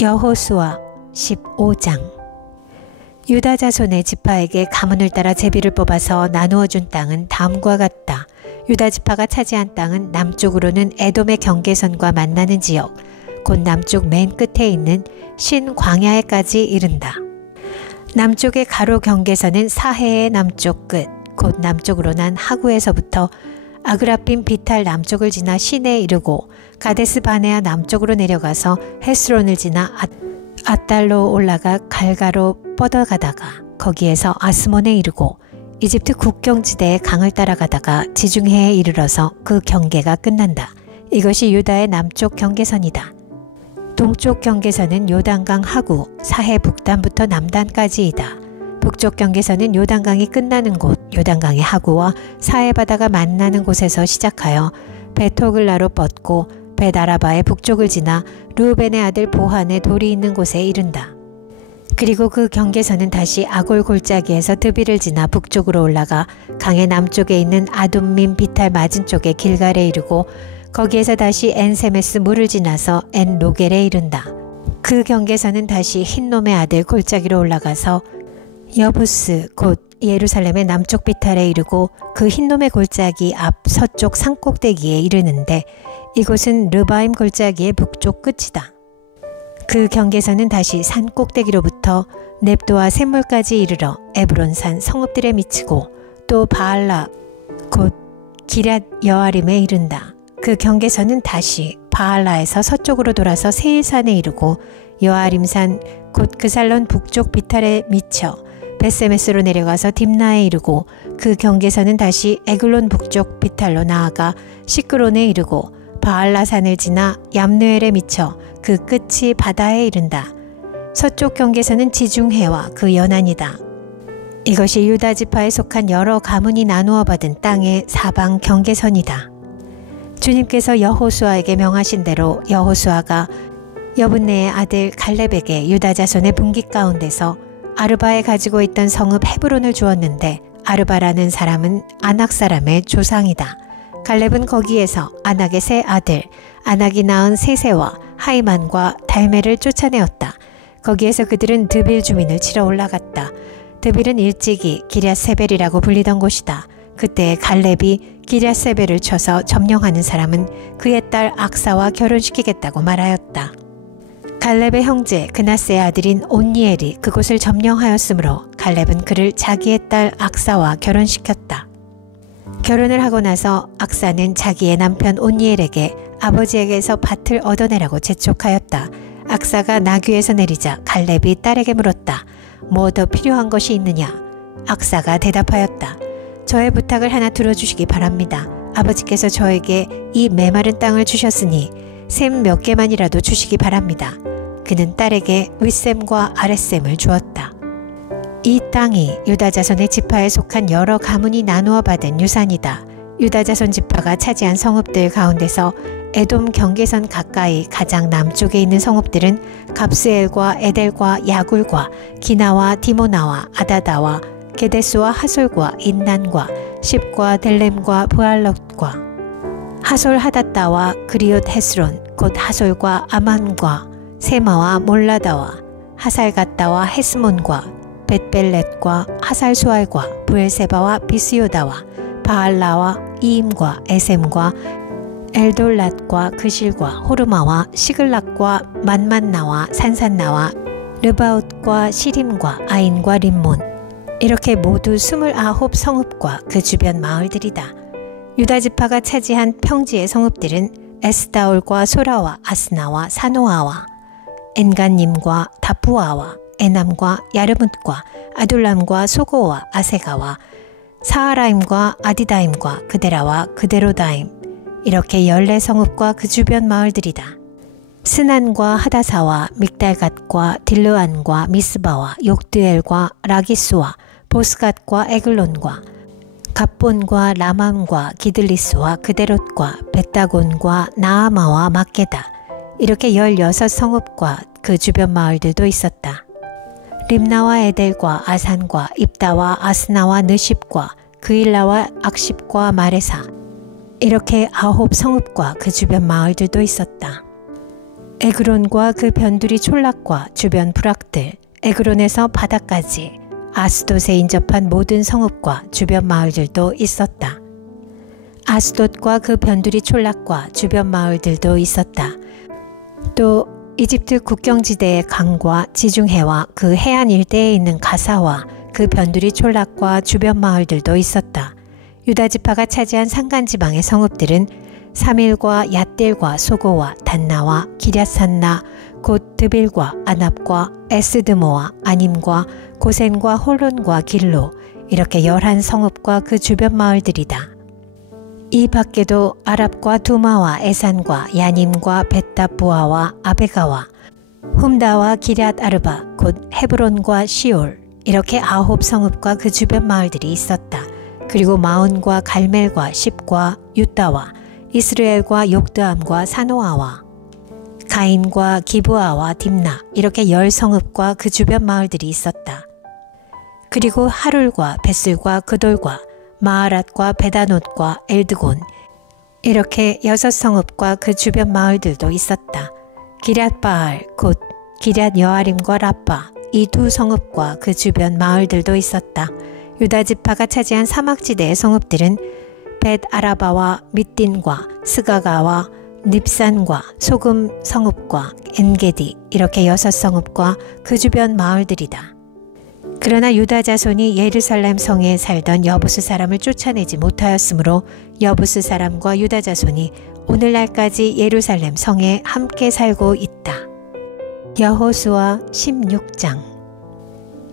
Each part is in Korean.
여호수아 15장. 유다 자손의 지파에게 가문을 따라 제비를 뽑아서 나누어 준 땅은 다음과 같다. 유다 지파가 차지한 땅은 남쪽으로는 에돔의 경계선과 만나는 지역, 곧 남쪽 맨 끝에 있는 신 광야에까지 이른다. 남쪽의 가로 경계선은 사해의 남쪽 끝, 곧 남쪽으로 난 하구에서부터 아그라빔 비탈 남쪽을 지나 신에 이르고 가데스 바네아 남쪽으로 내려가서 헤스론을 지나 아달로 올라가 갈가로 뻗어가다가 거기에서 아스몬에 이르고 이집트 국경지대의 강을 따라가다가 지중해에 이르러서 그 경계가 끝난다. 이것이 유다의 남쪽 경계선이다. 동쪽 경계선은 요단강 하구 사해 북단부터 남단까지이다. 북쪽 경계선은 요단강이 끝나는 곳 요단강의 하구와 사해 바다가 만나는 곳에서 시작하여 베토글라로 뻗고 벳아라바의 북쪽을 지나 르우벤의 아들 보한의 돌이 있는 곳에 이른다. 그리고 그 경계선은 다시 아골 골짜기에서 드비를 지나 북쪽으로 올라가 강의 남쪽에 있는 아둠민 비탈 맞은쪽에 길갈에 이르고 거기에서 다시 엔세메스 물을 지나서 엔로겔에 이른다. 그 경계선은 다시 흰놈의 아들 골짜기로 올라가서 여부스 곧 예루살렘의 남쪽 비탈에 이르고 그 흰놈의 골짜기 앞 서쪽 산꼭대기에 이르는데 이곳은 르바임 골짜기의 북쪽 끝이다. 그 경계선은 다시 산 꼭대기로부터 넵도와 샘물까지 이르러 에브론산 성읍들에 미치고 또 바알라 곧 기럇 여아림에 이른다. 그 경계선은 다시 바알라에서 서쪽으로 돌아서 세일산에 이르고 여아림산 곧 그살론 북쪽 비탈에 미쳐 벳세메스로 내려가서 딥나에 이르고 그 경계선은 다시 에글론 북쪽 비탈로 나아가 시크론에 이르고 바알라산을 지나 얌느엘에 미쳐 그 끝이 바다에 이른다. 서쪽 경계선은 지중해와 그 연안이다. 이것이 유다 지파에 속한 여러 가문이 나누어 받은 땅의 사방 경계선이다. 주님께서 여호수아에게 명하신 대로 여호수아가 여분네의 아들 갈렙에게 유다 자손의 분기 가운데서 아르바에 가지고 있던 성읍 헤브론을 주었는데 아르바라는 사람은 아낙 사람의 조상이다. 갈렙은 거기에서 아낙의 세 아들 아낙이 낳은 세세와 하이만과 달메를 쫓아내었다. 거기에서 그들은 드빌 주민을 치러 올라갔다. 드빌은 일찍이 기럇세벨이라고 불리던 곳이다. 그때 갈렙이 기럇세벨을 쳐서 점령하는 사람은 그의 딸 악사와 결혼시키겠다고 말하였다. 갈렙의 형제 그나스의 아들인 온니엘이 그곳을 점령하였으므로 갈렙은 그를 자기의 딸 악사와 결혼시켰다. 결혼을 하고 나서 악사는 자기의 남편 온니엘에게 아버지에게서 밭을 얻어내라고 재촉하였다. 악사가 나귀에서 내리자 갈렙이 딸에게 물었다. 뭐 더 필요한 것이 있느냐? 악사가 대답하였다. 저의 부탁을 하나 들어주시기 바랍니다. 아버지께서 저에게 이 메마른 땅을 주셨으니 샘 몇 개만이라도 주시기 바랍니다. 그는 딸에게 윗샘과 아랫샘을 주었다. 이 땅이 유다 자손의 지파에 속한 여러 가문이 나누어 받은 유산이다. 유다 자손 지파가 차지한 성읍들 가운데서 에돔 경계선 가까이 가장 남쪽에 있는 성읍들은 갑스엘과 에델과 야굴과 기나와 디모나와 아다다와 게데스와 하솔과 인난과 십과 델렘과 브알롯과 하솔 하닷다와 그리옷 헤스론 곧 하솔과 아만과 세마와 몰라다와 하살갓다와 헤스몬과 벳벨렛과 하살수알과 부엘세바와 비스요다와 바알라와 이임과 에셈과 엘돌랏과 그실과 호르마와 시글락과 만만나와 산산나와 르바웃과 시림과 아인과 림몬 이렇게 모두 29 성읍과 그 주변 마을들이다. 유다 지파가 차지한 평지의 성읍들은 에스다올과 소라와 아스나와 사노아와 엔간님과 다푸아와 에남과 야르뭇과 아둘람과 소고와 아세가와 사하라임과 아디다임과 그데라와 그데로다임 이렇게 14성읍과 그 주변 마을들이다. 스난과 하다사와 믹달갓과 딜르안과 미스바와 욕드엘과 라기스와 보스갓과 에글론과 갑본과 라맘과 기들리스와 그데롯과 벳다곤과 나아마와 막게다 이렇게 16성읍과 그 주변 마을들도 있었다. 림나와 에델과 아산과 입다와 아스나와 느십과 그일라와 악십과 마레사 이렇게 9 성읍과 그 주변 마을들도 있었다. 에그론과 그 변두리 촌락과 주변 부락들, 에그론에서 바다까지 아스돗에 인접한 모든 성읍과 주변 마을들도 있었다. 아스돗과 그 변두리 촌락과 주변 마을들도 있었다. 또 이집트 국경지대의 강과 지중해와 그 해안 일대에 있는 가사와 그 변두리 촌락과 주변 마을들도 있었다. 유다 지파가 차지한 산간지방의 성읍들은 사밀과 얏딜과 소고와 단나와 기랴산나 곧 드빌과 아납과 에스드모와 아님과 고센과 홀론과 길로 이렇게 11성읍과 그 주변 마을들이다. 이 밖에도 아랍과 두마와 에산과 야님과 벳다부아와 아베가와 훔다와 기럇 아르바 곧 헤브론과 시올 이렇게 9성읍과 그 주변 마을들이 있었다. 그리고 마온과 갈멜과 십과 유다와 이스라엘과 욕드암과 사노아와 가인과 기브아와 딥나 이렇게 10성읍과 그 주변 마을들이 있었다. 그리고 하룰과 벳술과 그돌과 마하랏과 베다논과 엘드곤 이렇게 6성읍과 그 주변 마을들도 있었다. 기럇바알 곧 기럇 여아림과 라빠 이 2성읍과 그 주변 마을들도 있었다. 유다 지파가 차지한 사막지대의 성읍들은 벳 아라바와 밑딘과 스가가와 닙산과 소금 성읍과 엔게디 이렇게 6성읍과 그 주변 마을들이다. 그러나 유다 자손이 예루살렘 성에 살던 여부스 사람을 쫓아내지 못하였으므로 여부스 사람과 유다 자손이 오늘날까지 예루살렘 성에 함께 살고 있다. 여호수아 16장.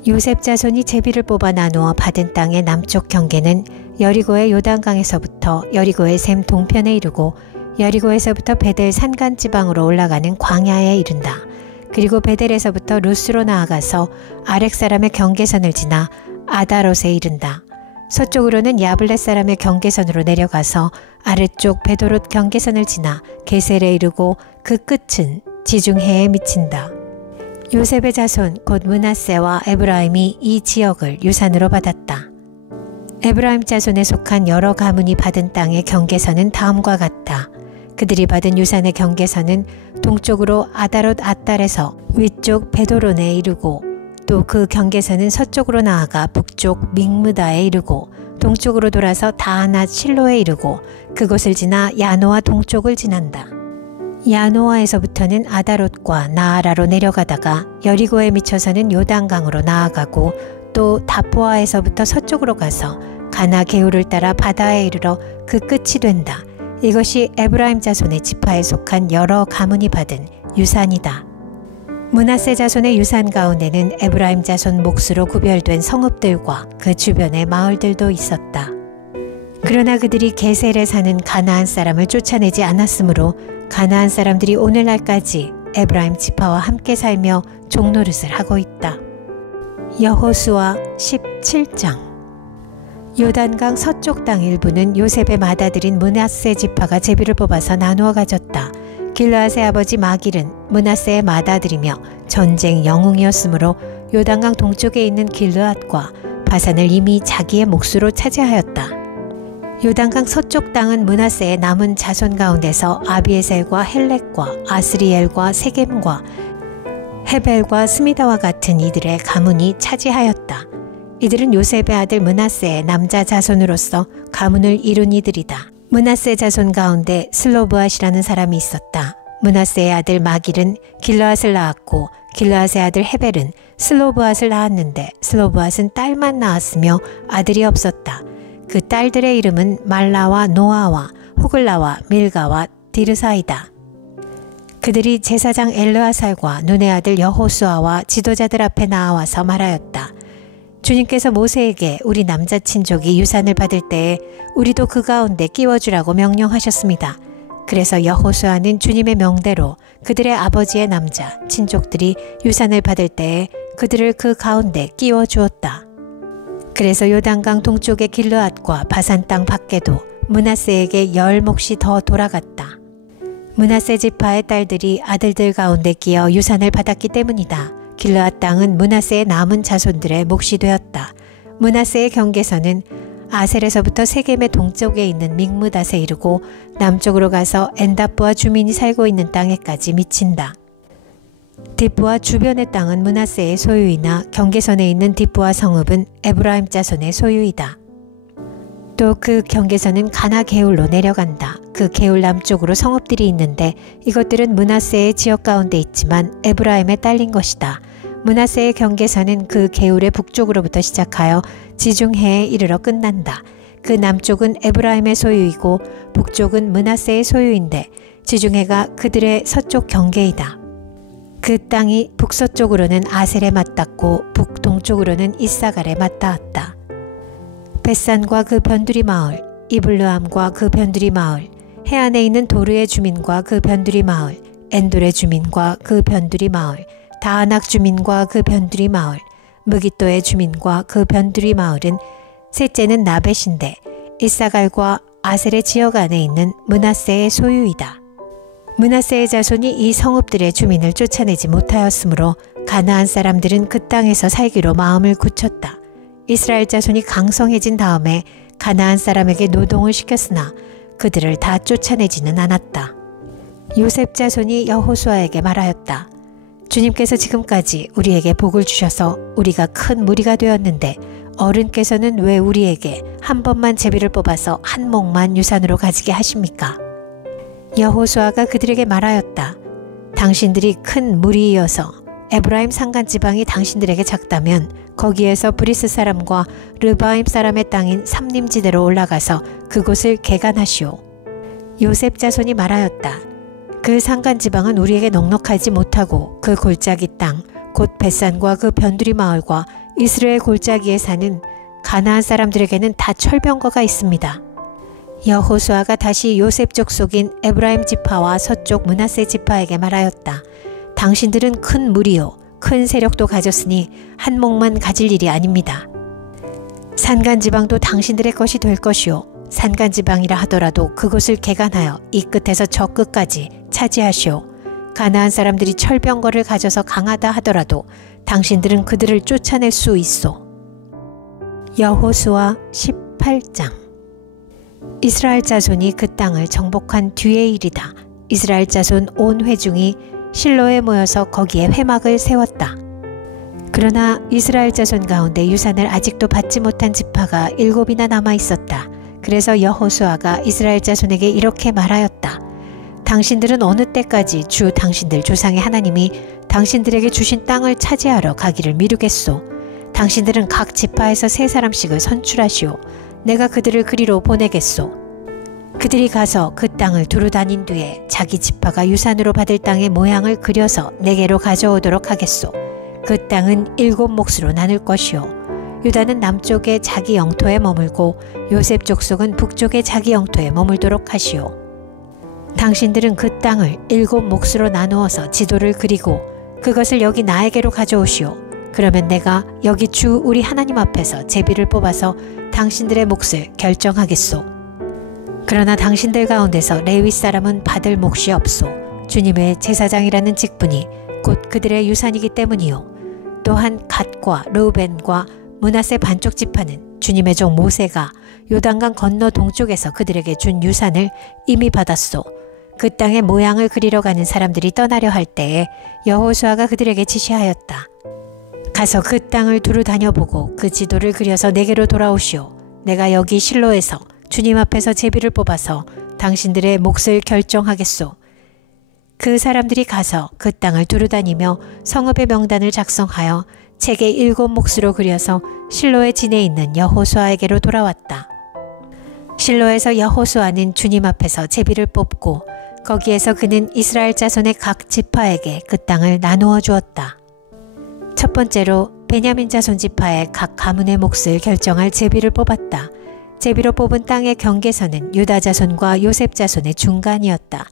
요셉 자손이 제비를 뽑아 나누어 받은 땅의 남쪽 경계는 여리고의 요단강에서부터 여리고의 샘 동편에 이르고 여리고에서부터 베델 산간 지방으로 올라가는 광야에 이른다. 그리고 베델에서부터 루스로 나아가서 아렉 사람의 경계선을 지나 아다롯에 이른다. 서쪽으로는 야블렛 사람의 경계선으로 내려가서 아래쪽 베도롯 경계선을 지나 게셀에 이르고 그 끝은 지중해에 미친다. 요셉의 자손 곧 므낫세와 에브라임이 이 지역을 유산으로 받았다. 에브라임 자손에 속한 여러 가문이 받은 땅의 경계선은 다음과 같다. 그들이 받은 유산의 경계선은 동쪽으로 아다롯 아달에서 위쪽 베도론에 이르고 또 그 경계선은 서쪽으로 나아가 북쪽 믹므다에 이르고 동쪽으로 돌아서 다하낫 실로에 이르고 그곳을 지나 야노아 동쪽을 지난다. 야노아에서부터는 아다롯과 나아라로 내려가다가 여리고에 미쳐서는 요단강으로 나아가고 또 다포아에서부터 서쪽으로 가서 가나 게울을 따라 바다에 이르러 그 끝이 된다. 이것이 에브라임 자손의 지파에 속한 여러 가문이 받은 유산이다. 므낫세 자손의 유산 가운데는 에브라임 자손 몫으로 구별된 성읍들과 그 주변의 마을들도 있었다. 그러나 그들이 게셀에 사는 가나안 사람을 쫓아내지 않았으므로 가나안 사람들이 오늘날까지 에브라임 지파와 함께 살며 종노릇을 하고 있다. 여호수아 17장. 요단강 서쪽 땅 일부는 요셉의 맏아들인 므낫세 지파가 제비를 뽑아서 나누어 가졌다. 길르앗의 아버지 마길은 므낫세의 맏아들이며 전쟁 영웅이었으므로 요단강 동쪽에 있는 길르앗과 바산을 이미 자기의 몫으로 차지하였다. 요단강 서쪽 땅은 므낫세의 남은 자손 가운데서 아비에셀과 헬렉과 아스리엘과 세겜과 헤벨과 스미다와 같은 이들의 가문이 차지하였다. 이들은 요셉의 아들 므낫세의 남자 자손으로서 가문을 이룬 이들이다. 므낫세 자손 가운데 슬로브앗이라는 사람이 있었다. 므낫세의 아들 마길은 길르앗을 낳았고 길르앗의 아들 헤벨은 슬로브앗을 낳았는데 슬로브앗은 딸만 낳았으며 아들이 없었다. 그 딸들의 이름은 말라와 노아와 호글라와 밀가와 디르사이다. 그들이 제사장 엘르아살과 눈의 아들 여호수아와 지도자들 앞에 나와서 말하였다. 주님께서 모세에게 우리 남자 친족이 유산을 받을 때에 우리도 그 가운데 끼워주라고 명령하셨습니다. 그래서 여호수아는 주님의 명대로 그들의 아버지의 남자 친족들이 유산을 받을 때에 그들을 그 가운데 끼워주었다. 그래서 요단강 동쪽의 길르앗과 바산 땅 밖에도 므낫세에게 10몫이 더 돌아갔다. 므낫세 지파의 딸들이 아들들 가운데 끼어 유산을 받았기 때문이다. 길르앗 땅은 므낫세의 남은 자손들의 몫이 되었다. 므낫세의 경계선은 아셀에서부터 세겜의 동쪽에 있는 믹므닷에 이르고 남쪽으로 가서 엔다프와 주민이 살고 있는 땅에까지 미친다. 딥부와 주변의 땅은 므낫세의 소유이나 경계선에 있는 딥부와 성읍은 에브라임 자손의 소유이다. 또 그 경계선은 가나 게울로 내려간다. 그 게울 남쪽으로 성읍들이 있는데 이것들은 므낫세의 지역 가운데 있지만 에브라임에 딸린 것이다. 므낫세의 경계선은 그 게울의 북쪽으로부터 시작하여 지중해에 이르러 끝난다. 그 남쪽은 에브라임의 소유이고 북쪽은 므낫세의 소유인데 지중해가 그들의 서쪽 경계이다. 그 땅이 북서쪽으로는 아셀에 맞닿고 북동쪽으로는 이사갈에 맞닿았다. 벳산과 그 변두리 마을, 이블르함과 그 변두리 마을, 해안에 있는 도르의 주민과 그 변두리 마을, 엔돌의 주민과 그 변두리 마을, 다아낙 주민과 그 변두리 마을, 무깃도의 주민과 그 변두리 마을은 셋째는 나벳인데 이사갈과 아셀의 지역 안에 있는 므낫세의 소유이다. 므낫세의 자손이 이 성읍들의 주민을 쫓아내지 못하였으므로 가나안 사람들은 그 땅에서 살기로 마음을 굳혔다. 이스라엘 자손이 강성해진 다음에 가나안 사람에게 노동을 시켰으나 그들을 다 쫓아내지는 않았다. 요셉 자손이 여호수아에게 말하였다. 주님께서 지금까지 우리에게 복을 주셔서 우리가 큰 무리가 되었는데 어른께서는 왜 우리에게 한 번만 제비를 뽑아서 한 몫만 유산으로 가지게 하십니까? 여호수아가 그들에게 말하였다. 당신들이 큰 무리이어서 에브라임 산간 지방이 당신들에게 작다면 거기에서 브리스 사람과 르바임 사람의 땅인 삼림지대로 올라가서 그곳을 개간하시오. 요셉 자손이 말하였다. 그 산간 지방은 우리에게 넉넉하지 못하고 그 골짜기 땅, 곧 벳산과 그 변두리 마을과 이스라엘 골짜기에 사는 가나안 사람들에게는 다 철병거가 있습니다. 여호수아가 다시 요셉 족속인 에브라임 지파와 서쪽 므낫세 지파에게 말하였다. 당신들은 큰 무리요 큰 세력도 가졌으니 한 몫만 가질 일이 아닙니다. 산간지방도 당신들의 것이 될 것이요 산간지방이라 하더라도 그곳을 개간하여 이 끝에서 저 끝까지 차지하시오. 가나안 사람들이 철병거를 가져서 강하다 하더라도 당신들은 그들을 쫓아낼 수 있소. 여호수아 18장. 이스라엘 자손이 그 땅을 정복한 뒤의 일이다. 이스라엘 자손 온 회중이 실로에 모여서 거기에 회막을 세웠다. 그러나 이스라엘 자손 가운데 유산을 아직도 받지 못한 지파가 7이나 남아 있었다. 그래서 여호수아가 이스라엘 자손에게 이렇게 말하였다. 당신들은 어느 때까지 주 당신들 조상의 하나님이 당신들에게 주신 땅을 차지하러 가기를 미루겠소. 당신들은 각 지파에서 3사람씩을 선출하시오. 내가 그들을 그리로 보내겠소. 그들이 가서 그 땅을 두루 다닌 뒤에 자기 지파가 유산으로 받을 땅의 모양을 그려서 내게로 가져오도록 하겠소. 그 땅은 7몫으로 나눌 것이요. 유다는 남쪽에 자기 영토에 머물고 요셉 족속은 북쪽에 자기 영토에 머물도록 하시오. 당신들은 그 땅을 7몫으로 나누어서 지도를 그리고 그것을 여기 나에게로 가져오시오. 그러면 내가 여기 주 우리 하나님 앞에서 제비를 뽑아서 당신들의 몫을 결정하겠소. 그러나 당신들 가운데서 레위 사람은 받을 몫이 없소. 주님의 제사장이라는 직분이 곧 그들의 유산이기 때문이요. 또한 갓과 르우벤과 므낫세 반쪽 지파는 주님의 종 모세가 요단강 건너 동쪽에서 그들에게 준 유산을 이미 받았소. 그 땅의 모양을 그리러 가는 사람들이 떠나려 할 때에 여호수아가 그들에게 지시하였다. 가서 그 땅을 두루 다녀보고 그 지도를 그려서 내게로 돌아오시오. 내가 여기 실로에서 주님 앞에서 제비를 뽑아서 당신들의 몫을 결정하겠소. 그 사람들이 가서 그 땅을 두루 다니며 성읍의 명단을 작성하여 책에 7몫으로 그려서 실로의 진에 있는 여호수아에게로 돌아왔다. 실로에서 여호수아는 주님 앞에서 제비를 뽑고 거기에서 그는 이스라엘 자손의 각 지파에게 그 땅을 나누어 주었다. 첫 번째로 베냐민 자손 지파의 각 가문의 몫을 결정할 제비를 뽑았다. 제비로 뽑은 땅의 경계선은 유다 자손과 요셉 자손의 중간이었다.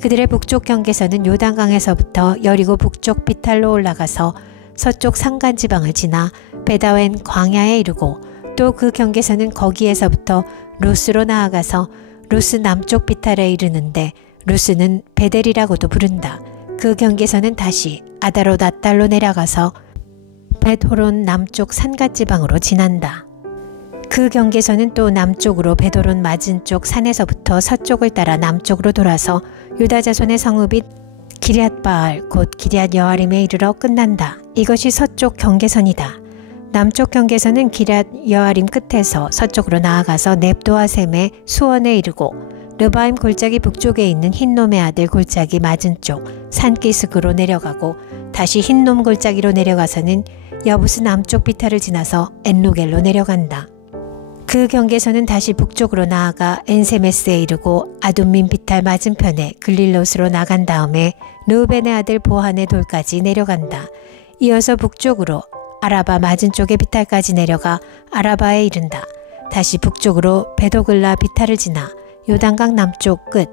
그들의 북쪽 경계선은 요단강에서부터 여리고 북쪽 비탈로 올라가서 서쪽 산간지방을 지나 베다웬 광야에 이르고 또 그 경계선은 거기에서부터 루스로 나아가서 루스 남쪽 비탈에 이르는데 루스는 베델이라고도 부른다. 그 경계선은 다시 아다롯 낫달로 내려가서 벳호론 남쪽 산갓지방으로 지난다. 그 경계선은 또 남쪽으로 베드론 맞은 쪽 산에서부터 서쪽을 따라 남쪽으로 돌아서 유다 자손의 성읍인 기럇바알 곧 기럇 여아림에 이르러 끝난다. 이것이 서쪽 경계선이다. 남쪽 경계선은 기럇 여아림 끝에서 서쪽으로 나아가서 넵도아셈의 수원에 이르고 르바임 골짜기 북쪽에 있는 흰놈의 아들 골짜기 맞은 쪽 산기슭으로 내려가고 다시 흰놈 골짜기로 내려가서는 여부스 남쪽 비탈을 지나서 엔로겔로 내려간다. 그 경계선은 다시 북쪽으로 나아가 엔세메스에 이르고 아둠민 비탈 맞은편에 글릴롯으로 나간 다음에 르우벤의 아들 보한의 돌까지 내려간다. 이어서 북쪽으로 아라바 맞은 쪽의 비탈까지 내려가 아라바에 이른다. 다시 북쪽으로 베도글라 비탈을 지나 요단강 남쪽 끝,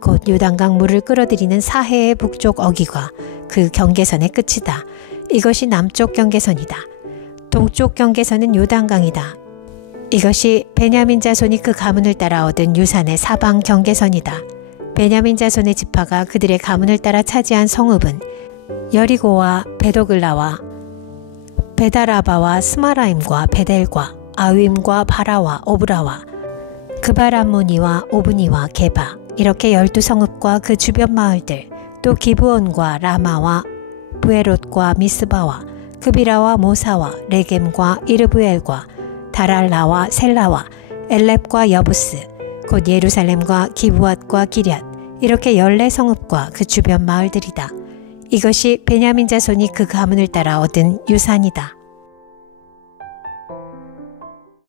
곧 요단강 물을 끌어들이는 사해의 북쪽 어기가 그 경계선의 끝이다. 이것이 남쪽 경계선이다. 동쪽 경계선은 요단강이다. 이것이 베냐민 자손이 그 가문을 따라 얻은 유산의 사방 경계선이다. 베냐민 자손의 지파가 그들의 가문을 따라 차지한 성읍은 여리고와 베도글라와 베다라바와 스마라임과 베델과 아윈과 바라와 오브라와 그바람모니와 오브니와 게바 이렇게 12성읍과 그 주변 마을들 또 기브온과 라마와 부에롯과 미스바와 그비라와 모사와 레겜과 이르브엘과 다랄라와 셀라와 엘렙과 여부스 곧 예루살렘과 기브앗과 기럇 이렇게 14성읍과 그 주변 마을들이다. 이것이 베냐민 자손이 그 가문을 따라 얻은 유산이다.